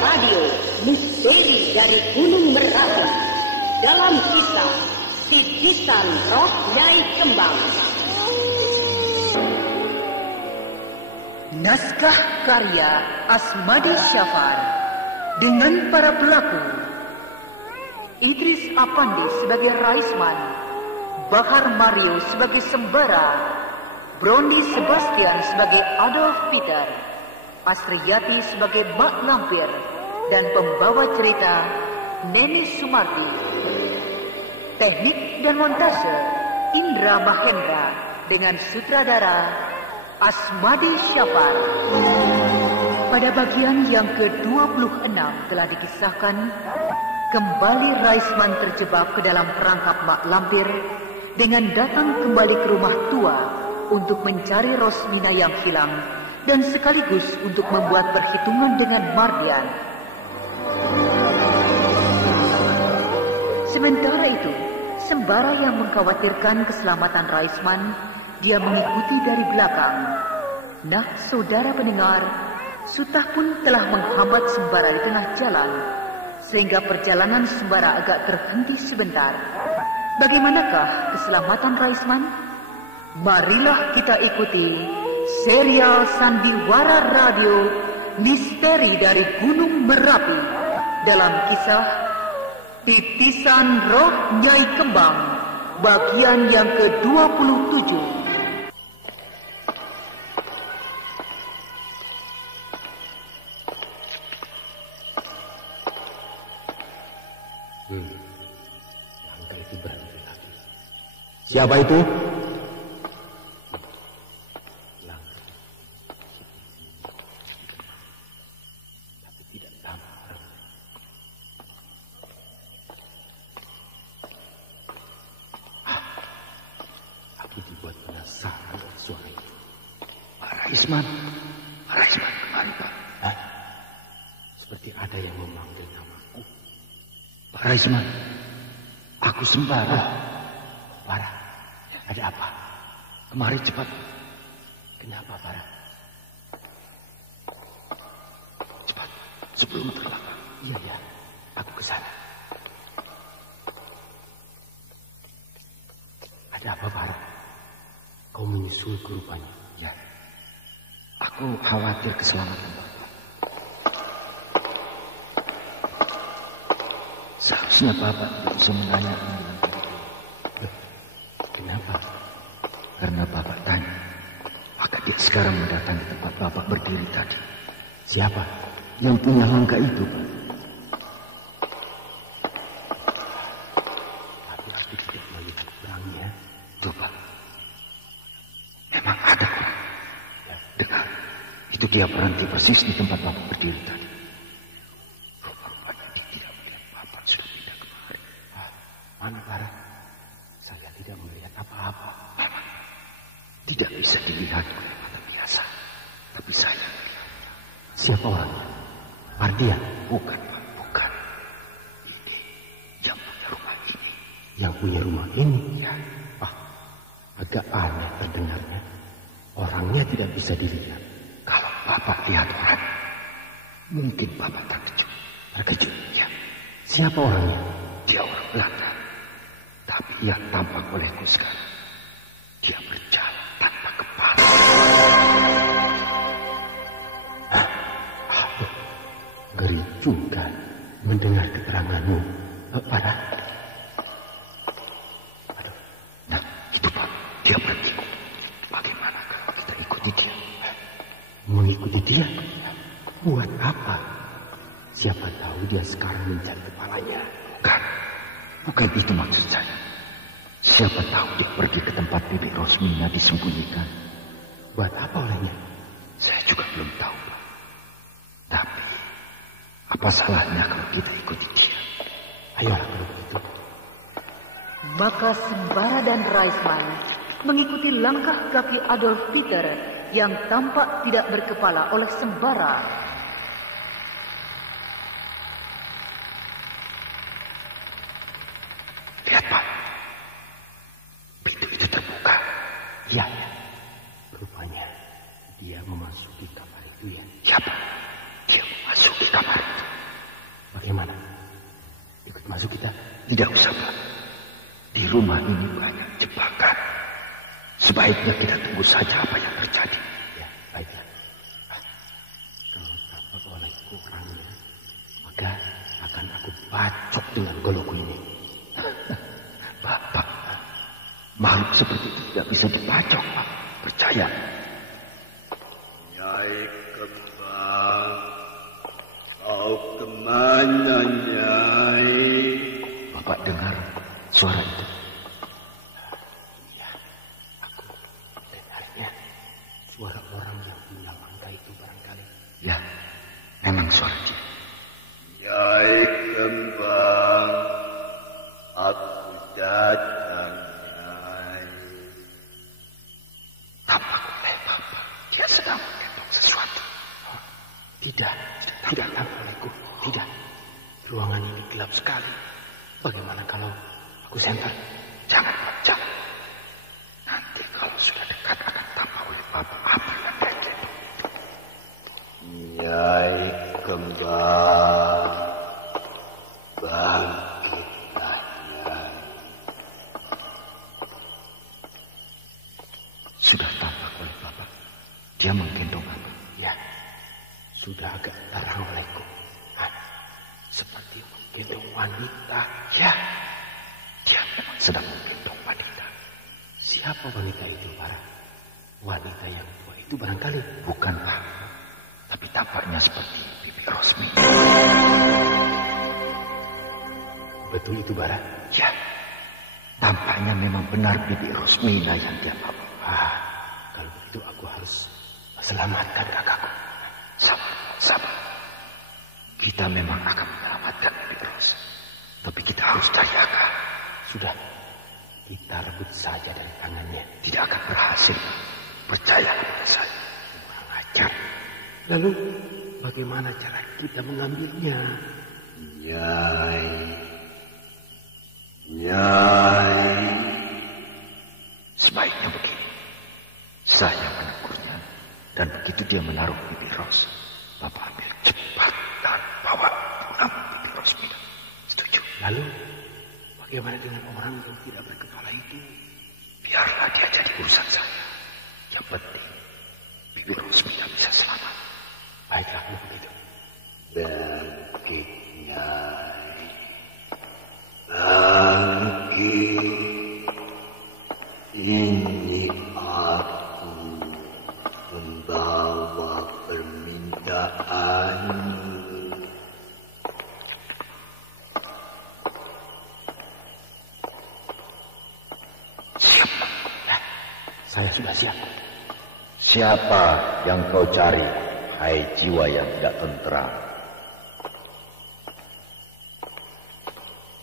Radio, misteri dari Gunung Merapi. Dalam kisah Titisan Roh Nyai Kembang. Naskah karya Asmadi Syafar dengan para pelaku Idris Apandi sebagai Raisman, Bahar Mario sebagai Sembara, Brondi Sebastian sebagai Adolf Peter, Astriyati sebagai Mak Lampir, dan pembawa cerita Neni Sumarti. Teknik dan montase Indra Mahendra dengan sutradara Asmadi Syafar. Pada bagian yang ke-26 telah dikisahkan kembali Raisman terjebak ke dalam perangkap Mak Lampir dengan datang kembali ke rumah tua untuk mencari Rosmina yang hilang dan sekaligus untuk membuat perhitungan dengan Mardian. Sementara itu, Sembara yang mengkhawatirkan keselamatan Raisman, dia mengikuti dari belakang. Nah, saudara pendengar, Sutah pun telah menghambat Sembara di tengah jalan, sehingga perjalanan Sembara agak terhenti sebentar. Bagaimanakah keselamatan Raisman? Marilah kita ikuti serial Sandiwara Radio Misteri dari Gunung Merapi dalam kisah Titisan Roh Nyai Kembang bagian yang ke-27. Langkah itu berhenti lagi. Siapa itu? Tapi tidak tampak. Aku dibuat penasaran oleh suara itu. Pak Raisman. Pak Raisman, kemari Pak. Hah? Seperti ada yang memanggil namaku. Pak Raisman, aku Sembara. Bara, ada apa? Kemari cepat. Kenapa, Bara? Cepat, sebelum terlambat. Iya, aku ke sana. Ada apa, Bara? Kau menyusul ke rupanya? Ya, aku khawatir keselamatan Bapak. Seharusnya Bapak tidak bisa menanya. Kenapa? Karena Bapak tanya. Maka dia sekarang mendatangi tempat Bapak berdiri tadi. Siapa yang punya langkah itu, Pak? Tapi aku tidak melihat orangnya. Coba. Memang ada orang. Ya, dengar. Itu dia berhenti persis di tempat Bapak berdiri tadi. Mana Bara? Saya tidak melihat apa-apa. Tidak bisa dilihat oleh mata biasa. Tapi saya melihat. Siapa orangnya? Mardian? Bukan, Pak. Bukan. Ini yang punya rumah ini. Yang punya rumah ini? Ya. Agak aneh terdengarnya. Orangnya tidak bisa dilihat. Kalau Bapak lihat orang, mungkin Bapak terkejut. Terkejut? Ya. Siapa orangnya? Dia orang Belanda. Tapi ia tampak olehku sekarang. Dia berjalan tanpa kepala. Aduh, ngeri juga mendengar keteranganmu, Bara. Aduh, nah itu Pak, dia berhenti. Bagaimana kalau kita ikuti dia? Mengikuti dia? Buat apa? Siapa tahu dia sekarang mencari kepalanya. Bukan itu maksud saya. Siapa tahu dia pergi ke tempat Bibi Rosmina disembunyikan. Buat apa olehnya? Saya juga belum tahu, Pak. Tapi, apa salahnya kalau kita ikuti dia? Ayolah kalau begitu. Maka Sembara dan Raisman mengikuti langkah kaki Adolf Peter yang tampak tidak berkepala oleh Sembara. Lihat, Pak. Pintu itu terbuka. Ya. Rupanya dia memasuki kamar itu ya. Siapa? Dia memasuki kamar itu. Bagaimana? Ikut masuk kita? Tidak usah, Pak. Di rumah ini banyak jebakan. Sebaiknya kita tunggu saja apa yang terjadi. Ya, baiklah. Kalau tampak olehku orangnya, maka akan aku bacok dengan golokku ini. Bapak, makhluk seperti itu tidak bisa dibacok, Pak. Percaya. Nyai Kembang, kau kemana, Nyai? Bapak dengar suara itu? Ya, aku dengarnya. Suara orang yang tinggal langka itu barangkali. Ya, memang suara dia. Nyai Kembang, aku datang, Nyai. Tampak oleh Bapak, dia sedang menggendong sesuatu. Oh, tidak tampak olehku. Tidak. Ruangan ini gelap sekali. Bagaimana kalau aku senter? Jangan, Pak, jangan. Nanti kalau sudah dekat akan tampak oleh Bapak apa yang dia gendong. Nyai Kembang, bangkitlah, Nyai. Sudah tampak oleh Bapak. Dia menggendong aku. Ya, sudah agak terang olehku. Seperti menggendong wanita. Ya, dia memang sedang menggendong wanita. Siapa wanita itu, Para? Wanita yang tua itu barangkali. Bukan, Pak. Tapi tampaknya seperti Bibi Rosmi. Betul itu, Bara? Ya, tampaknya memang benar Bibi Rosmina yang dia bawa. Kalau begitu aku harus selamatkan kakakku. Sabar. Kita memang akan menyelamatkan Bibi Ros. Tapi kita harus cari akal. Sudah, kita rebut saja dari tangannya. Tidak akan berhasil. Percaya kepada saya. Kurang ajar. Lalu, bagaimana cara kita mengambilnya? Nyai. Sebaiknya begini. Saya menegurnya. Dan begitu dia menaruh Bibi Ros, Bapak ambil cepat dan bawa pulang Bibi Rosmina. Setuju? Lalu, bagaimana dengan orang yang tidak berkepala itu? Biarlah dia jadi urusan saya. Yang penting, Bibi Rosmina bisa selamat. Baiklah kalau begitu. Bangkit, Nyai. Bangkit. Ini aku membawa permintaan. Siap. Nah, saya sudah siap. Siapa yang kau cari, hai jiwa yang tidak tentram?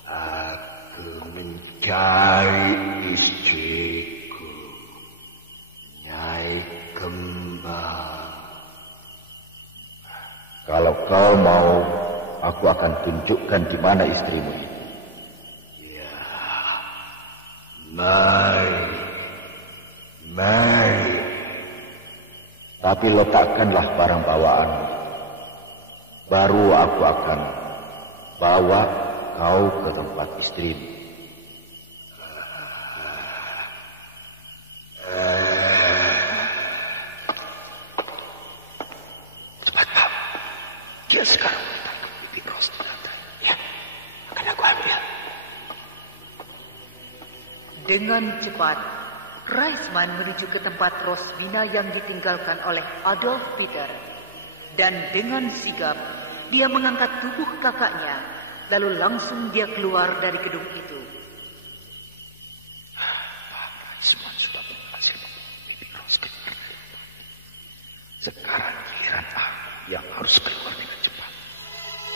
Aku mencari istriku, Nyai Kembang. Kalau kau mau, aku akan tunjukkan di mana istrimu itu. Ya, mari. Tapi letakkanlah barang bawaanmu. Baru aku akan bawa kau ke tempat istrimu. Cepat, Pak. Dia sekarang menangkap Bibi Ros di lantai. Ya, akan aku ambil. Dengan cepat, Reisman menuju ke tempat Rosmina yang ditinggalkan oleh Adolf Peter. Dan dengan sigap, dia mengangkat tubuh kakaknya, lalu langsung dia keluar dari gedung itu. Reisman sudah berhasil membawa Bibi Ros ke tempat. Sekarang giliran aku yang harus keluar dengan cepat.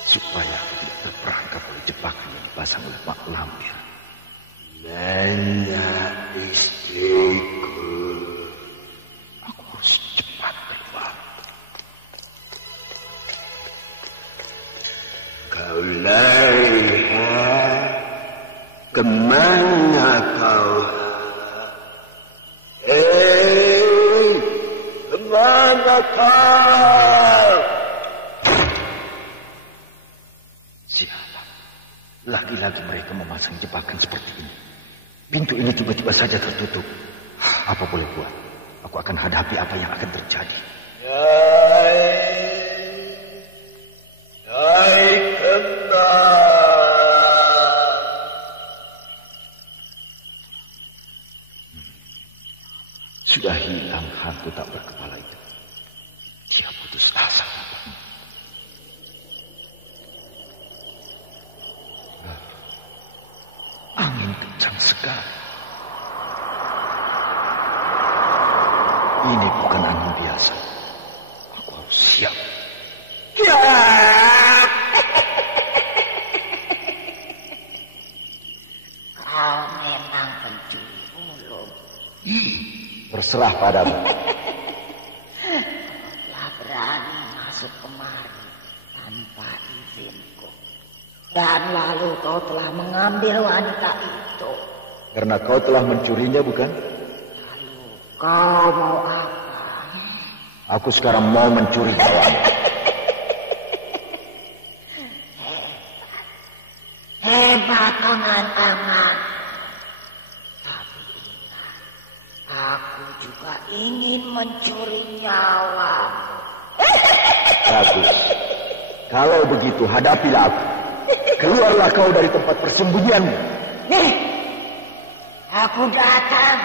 Supaya aku tidak terperangkap oleh jebakan yang dipasang oleh Mak Lampir. Mana istriku? Aku harus cepat keluar. Kau lihat kemana kau? Kemana kau? Sialan. Lagi-lagi mereka memasang jebakan seperti ini. Pintu ini tiba-tiba saja tertutup. Apa boleh buat? Aku akan hadapi apa yang akan terjadi. Nyai Kembang. Sudah hilang hantu tak berkepala itu. Dia putus asa. Angin kencang sekali. Ini bukan angin biasa. Aku harus siap. Kau memang pencuri ulung. Terserah padamu. Telah berani masuk kemari tanpa izinku. Dan lalu kau telah mengambil wanita itu. Karena kau telah mencurinya, bukan? Lalu kau mau apa? Aku sekarang mau mencuri nyawamu. Hebat angan-angan. Tapi ingat, aku juga ingin mencuri nyawamu. Bagus. Kalau begitu, hadapilah aku. Keluarlah kau dari tempat persembunyianmu. Nih, aku datang.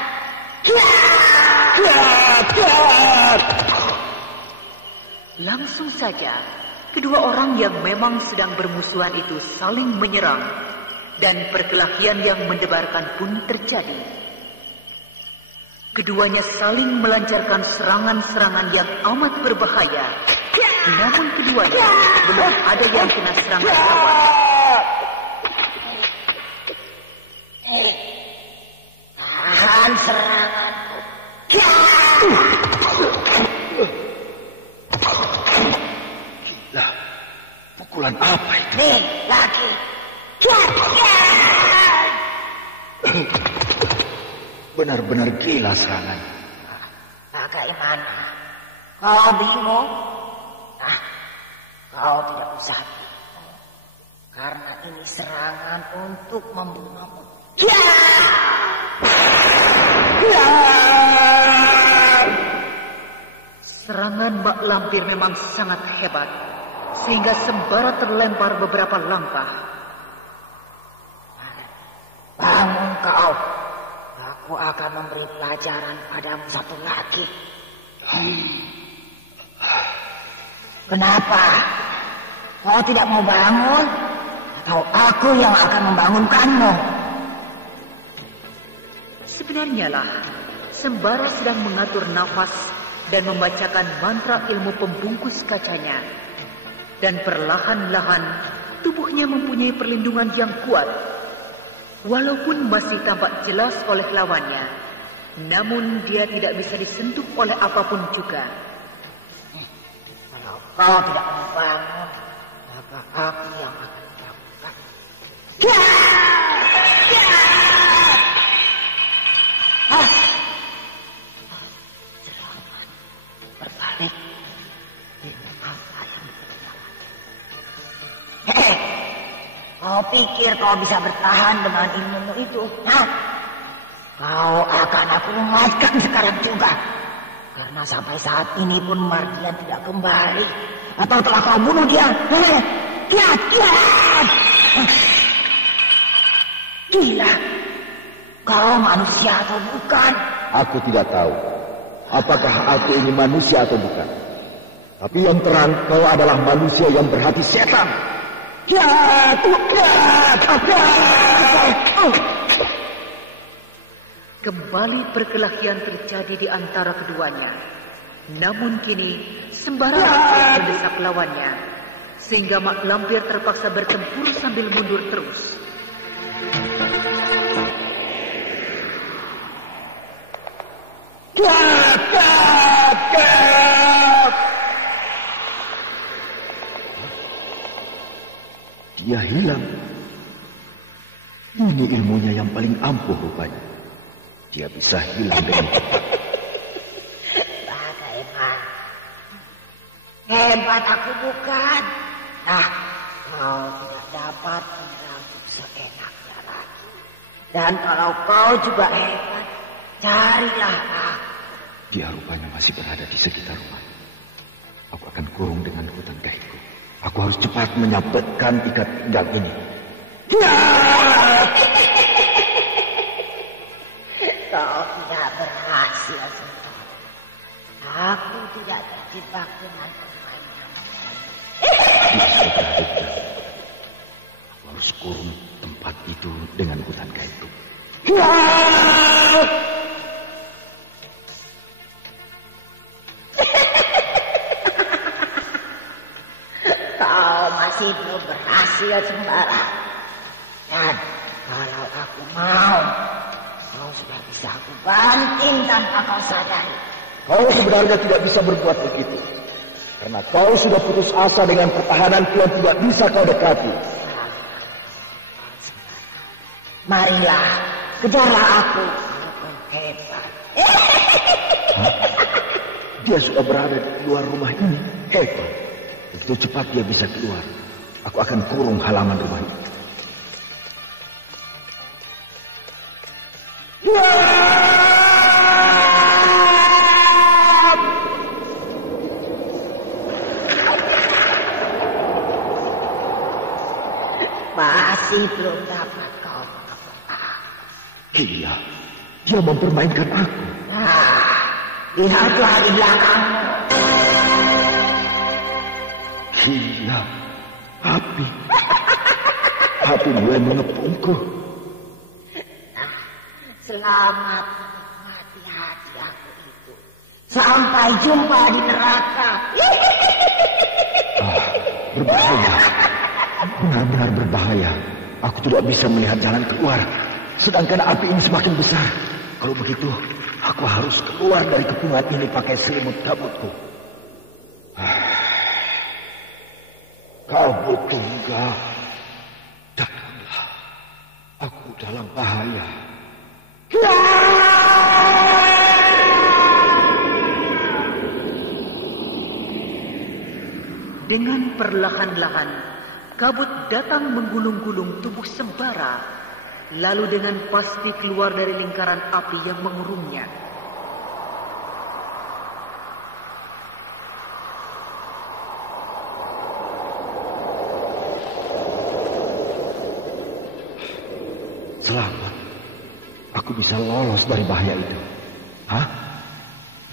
Langsung saja, kedua orang yang memang sedang bermusuhan itu saling menyerang. Dan perkelahian yang mendebarkan pun terjadi. Keduanya saling melancarkan serangan-serangan yang amat berbahaya. Namun keduanya belum ada yang kena serangan lawan. Tahan seranganku. Gila. Pukulan apa itu? Nih, lagi. Benar-benar gila serangan. Bagaimana? Kau bingung? Nah, kau tidak usah bingung. Karena ini serangan untuk membunuhmu. Serangan Mak Lampir memang sangat hebat, sehingga Sembara terlempar beberapa langkah. Bangun kau. Aku akan memberi pelajaran padamu satu lagi. Kenapa? Kau tidak mau bangun? Atau aku yang akan membangunkanmu? Sebenarnya lah, Sembara sedang mengatur nafas dan membacakan mantra ilmu pembungkus kacanya. Dan perlahan-lahan tubuhnya mempunyai perlindungan yang kuat. Walaupun masih tampak jelas oleh lawannya, namun dia tidak bisa disentuh oleh apapun juga. Kalau kau tidak mau bangun, maka aku yang akan melakukan. Serangan berbalik dengan apa yang terjadi. Kau pikir kau bisa bertahan dengan ilmumu itu? Hah? Kau akan aku umatkan sekarang juga. Karena sampai saat ini pun Mardian tidak kembali. Atau telah kau bunuh dia. Lihat. Gila. Kau manusia atau bukan? Aku tidak tahu apakah aku ini manusia atau bukan. Tapi yang terang, kau adalah manusia yang berhati setan. Kembali perkelahian terjadi di antara keduanya. Namun kini Sembara mendesak lawannya, sehingga Mak Lampir terpaksa bertempur sambil mundur terus. Dia hilang. Ini ilmunya yang paling ampuh rupanya. Dia bisa hilang dengan cepat. Bagaimana? Hebat aku bukan? Nah, kau tidak dapat merambut seenaknya lagi. Dan kalau kau juga hebat, carilah aku. Dia rupanya masih berada di sekitar rumah. Aku akan kurung dengan hutan gaibku. Aku harus cepat menyabetkan ikat pinggang ini. Kau tidak berhasil, Sentaro. Aku tidak terjebak dengan permainan. Aku harus kurung tempat itu dengan hutan gaibku. Kau masih belum berhasil, Sembara. Dan kalau aku mau, kau sudah bisa aku banting tanpa kau sadari. Kau sebenarnya tidak bisa berbuat begitu. Karena kau sudah putus asa dengan pertahananku yang tidak bisa kau dekati. Marilah, kejarlah aku. Kalau kau hebat. Dia sudah berada di luar rumah ini. Hebat. Begitu cepat dia bisa keluar. Aku akan kurung halaman rumah itu. Masih belum dapat kau mengepak. Gila, dia mempermainkan aku. Nah, lihatlah di belakangmu. Gila, api. Api mulai mengepungku. Nah, selamat menikmati hati aku itu. Sampai jumpa di neraka. Berbahaya. Benar-benar berbahaya. Aku tidak bisa melihat jalan keluar. Sedangkan api ini semakin besar. Kalau begitu, aku harus keluar dari kepungan ini pakai selimut kabutku. Kabut tunggal. Datanglah. Aku dalam bahaya. Dengan perlahan-lahan, kabut datang menggulung-gulung tubuh Sembara, lalu dengan pasti keluar dari lingkaran api yang mengurungnya. Selamat. Aku bisa lolos dari bahaya itu. Hah?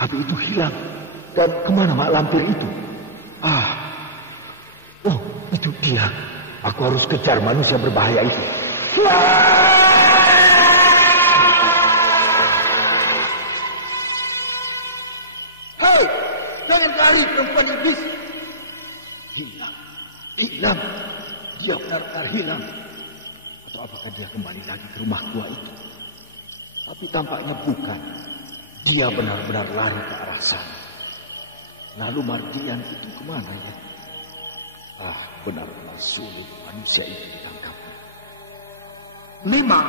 Api itu hilang. Dan kemana mak lampir itu? Oh, itu dia. Aku harus kejar manusia berbahaya itu. Hei, jangan lari perempuan iblis. Hilang. Dia benar-benar hilang. Atau apakah dia kembali lagi ke rumah tua itu? Tapi tampaknya bukan. Dia benar-benar lari ke arah sana. Lalu Mardian itu kemana ya? Benar-benar sulit manusia itu ditangkap. Memang,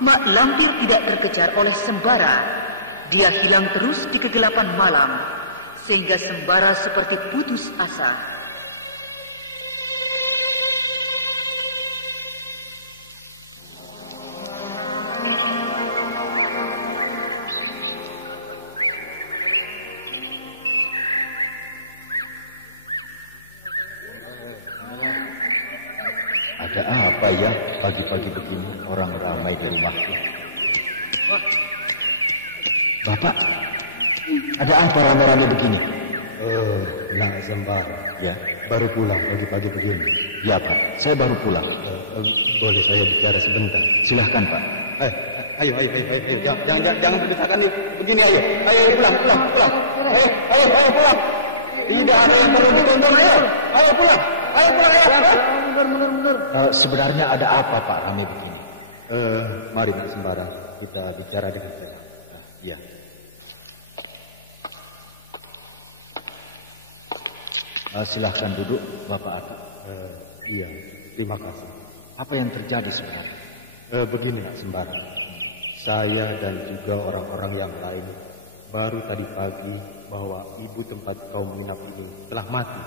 Mak Lampir tidak terkejar oleh Sembara. Dia hilang terus di kegelapan malam, sehingga Sembara seperti putus asa. Ada apa ya pagi-pagi begini orang ramai di rumahku? Bapak, ada apa rame-rame begini? Nak Sembara. Ya, Baru pulang pagi-pagi begini. ya Pak, saya baru pulang. Boleh saya bicara sebentar? Silahkan Pak. Ayo. Jangan berdesakan nih. Begini ayo. Ayo pulang. Ayo pulang. Tidak ada yang perlu ditonton. Ayo pulang. Mundur. Sebenarnya ada apa Pak rame begini? Mari Nak Sembara, kita bicara dengan saya. Ya. Silahkan duduk Bapak Atta. Iya, terima kasih. Apa yang terjadi sebenarnya? Begini Nak Sembara, saya dan juga orang-orang yang lain baru tadi pagi bahwa ibu tempat kau menginap ini telah mati.